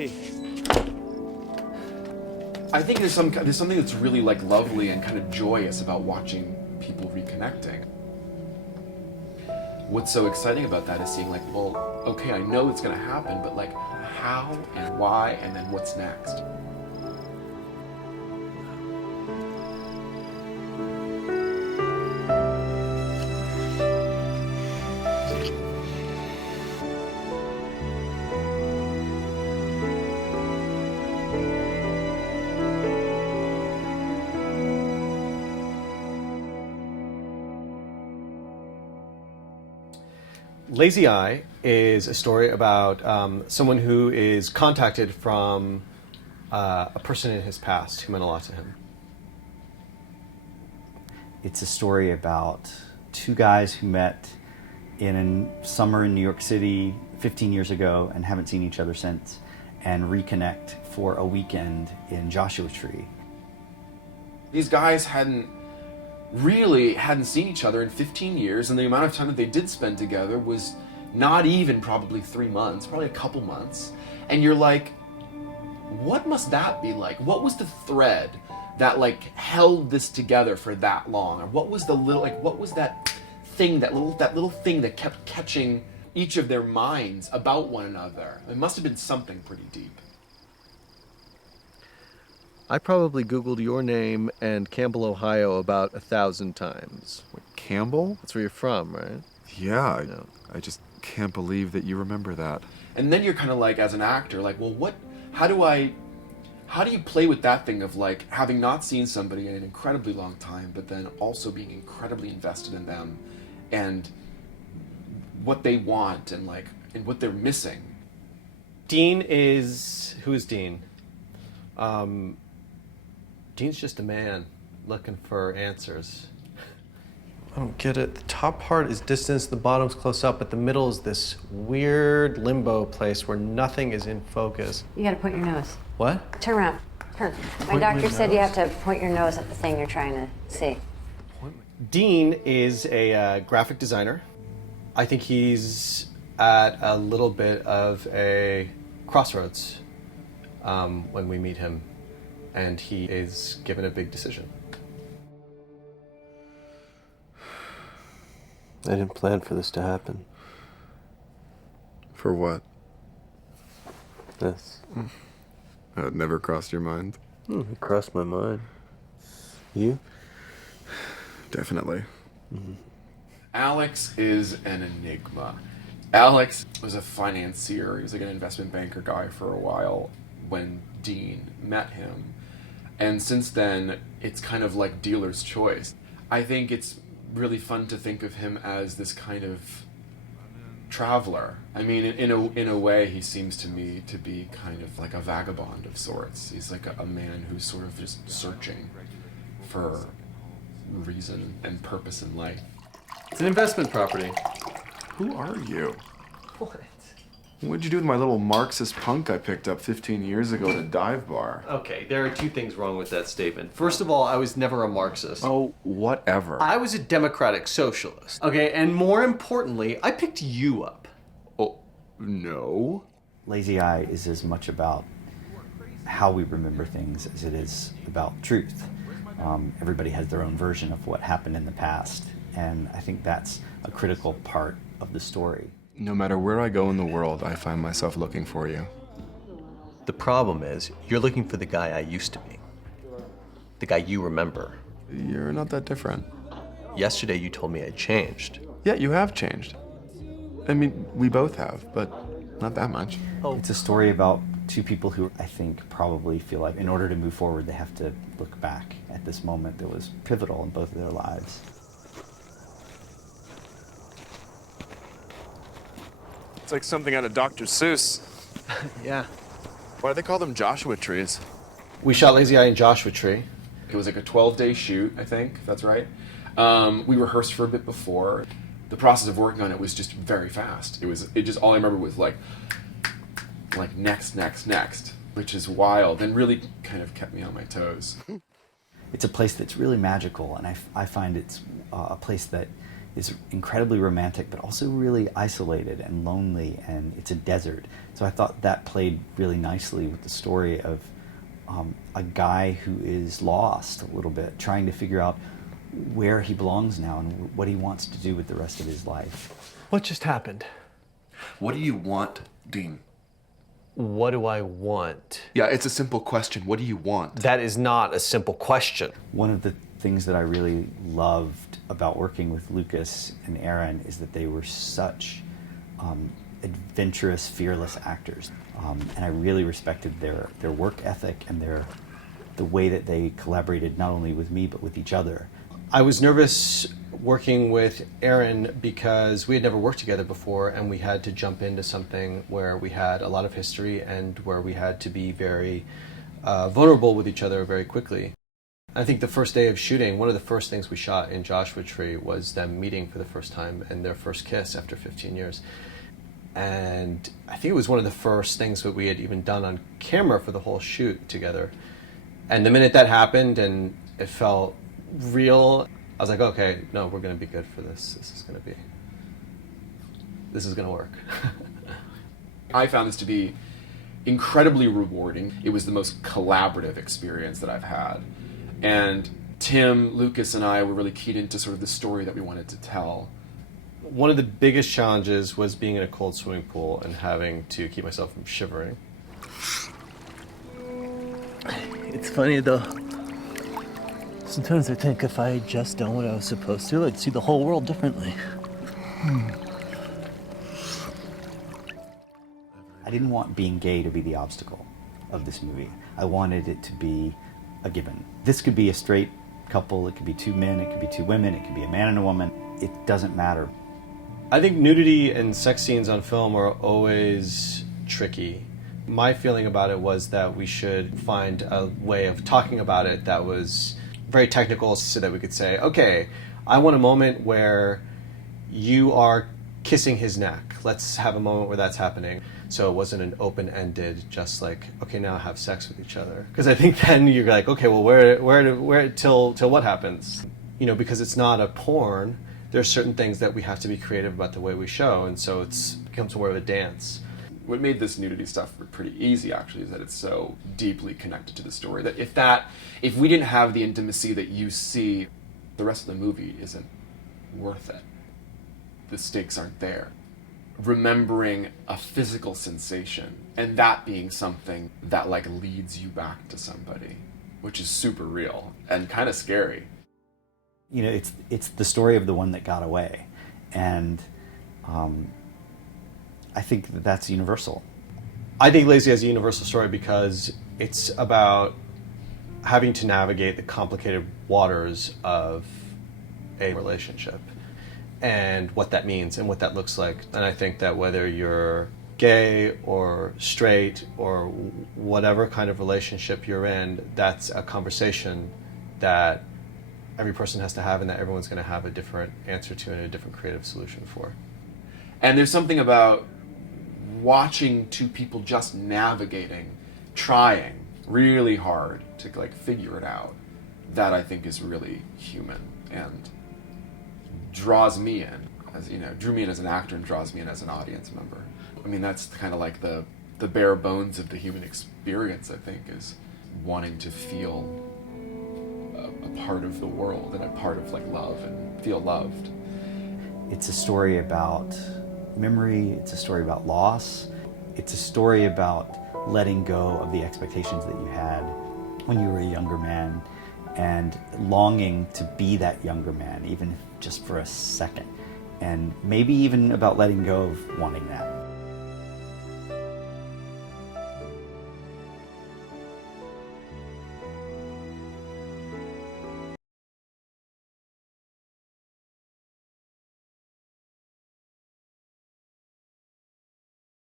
Hey. I think there's something that's really like lovely and kind of joyous about watching people reconnecting. What's so exciting about that is seeing like, well, okay, I know it's gonna happen, but like how and why and then what's next? Lazy Eye is a story about someone who is contacted from a person in his past who meant a lot to him. It's a story about two guys who met in a summer in New York City 15 years ago and haven't seen each other since, and reconnect for a weekend in Joshua Tree. These guys hadn't seen each other in 15 years, and the amount of time that they did spend together was not even probably 3 months, probably a couple months. And you're like, what must that be like? What was the thread that like held this together for that long? Or what was the little, like, what was that thing, that little thing that kept catching each of their minds about one another? It must have been something pretty deep. I probably Googled your name and Campbell, Ohio about 1,000 times. What, Campbell? That's where you're from, right? Yeah, I just can't believe that you remember that. And then you're kind of like, as an actor, like, well, how do you play with that thing of like having not seen somebody in an incredibly long time, but then also being incredibly invested in them and what they want and like, and what they're missing? Who is Dean? Dean's just a man looking for answers. I don't get it. The top part is distance, the bottom's close up, but the middle is this weird limbo place where nothing is in focus. You gotta point your nose. What? Turn around. Turn. My doctor said you have to point your nose at the thing you're trying to see. Dean is a graphic designer. I think he's at a little bit of a crossroads when we meet him, and he is given a big decision. I didn't plan for this to happen. For what? This. It never crossed your mind? It crossed my mind. You? Definitely. Mm-hmm. Alex is an enigma. Alex was a financier. He was like an investment banker guy for a while when Dean met him. And since then, it's kind of like dealer's choice. I think it's really fun to think of him as this kind of traveler. I mean, in a way, he seems to me to be kind of like a vagabond of sorts. He's like a man who's sort of just searching for reason and purpose in life. It's an investment property. Who are you? What? What'd you do with my little Marxist punk I picked up 15 years ago at a dive bar? Okay, there are two things wrong with that statement. First of all, I was never a Marxist. Oh, whatever. I was a democratic socialist. Okay, and more importantly, I picked you up. Oh, no. Lazy Eye is as much about how we remember things as it is about truth. Everybody has their own version of what happened in the past, and I think that's a critical part of the story. No matter where I go in the world, I find myself looking for you. The problem is, you're looking for the guy I used to be. The guy you remember. You're not that different. Yesterday you told me I'd changed. Yeah, you have changed. I mean, we both have, but not that much. It's a story about two people who I think probably feel like in order to move forward, they have to look back at this moment that was pivotal in both of their lives. It's like something out of Dr. Seuss. Yeah. Why do they call them Joshua trees? We shot Lazy Eye in Joshua Tree. It was like a 12-day shoot, I think, if that's right. We rehearsed for a bit before. The process of working on it was just very fast. It just all I remember was like next, which is wild and really kind of kept me on my toes. It's a place that's really magical, and I find it's a place that is incredibly romantic, but also really isolated and lonely, and it's a desert. So I thought that played really nicely with the story of a guy who is lost a little bit, trying to figure out where he belongs now and what he wants to do with the rest of his life. What just happened? What do you want, Dean? What do I want? Yeah, it's a simple question. What do you want? That is not a simple question. One of the things that I really loved about working with Lucas and Aaron is that they were such adventurous, fearless actors. And I really respected their work ethic and the way that they collaborated not only with me but with each other. I was nervous working with Aaron because we had never worked together before, and we had to jump into something where we had a lot of history and where we had to be very vulnerable with each other very quickly. I think the first day of shooting, one of the first things we shot in Joshua Tree was them meeting for the first time and their first kiss after 15 years. And I think it was one of the first things that we had even done on camera for the whole shoot together. And the minute that happened and it felt real, I was like, okay, no, we're going to be good for this. This is going to work. I found this to be incredibly rewarding. It was the most collaborative experience that I've had. And Tim, Lucas, and I were really keyed into sort of the story that we wanted to tell. One of the biggest challenges was being in a cold swimming pool and having to keep myself from shivering. It's funny though. Sometimes I think if I had just done what I was supposed to, I'd see the whole world differently. I didn't want being gay to be the obstacle of this movie. I wanted it to be a given. This could be a straight couple, it could be two men, it could be two women, it could be a man and a woman. It doesn't matter. I think nudity and sex scenes on film are always tricky. My feeling about it was that we should find a way of talking about it that was very technical so that we could say, okay, I want a moment where you are kissing his neck. Let's have a moment where that's happening. So it wasn't an open-ended, just like, okay, now have sex with each other. Because I think then you're like, okay, well, where till what happens? You know, because it's not a porn, there's certain things that we have to be creative about the way we show, and so it becomes more of a dance. What made this nudity stuff pretty easy, actually, is that it's so deeply connected to the story that if we didn't have the intimacy that you see, the rest of the movie isn't worth it. The stakes aren't there. Remembering a physical sensation and that being something that like leads you back to somebody, which is super real and kind of scary. You know, it's the story of the one that got away, and I think that's universal. I think Lazy has a universal story because it's about having to navigate the complicated waters of a relationship and what that means and what that looks like. And I think that whether you're gay or straight or whatever kind of relationship you're in, that's a conversation that every person has to have and that everyone's going to have a different answer to and a different creative solution for. And there's something about watching two people just navigating, trying really hard to like figure it out, that I think is really human and draws me in, as you know, drew me in as an actor and draws me in as an audience member. I mean, that's kind of like the bare bones of the human experience, I think, is wanting to feel a part of the world and a part of like love and feel loved. It's a story about memory, it's a story about loss, it's a story about letting go of the expectations that you had when you were a younger man and longing to be that younger man, even if just for a second, and maybe even about letting go of wanting that.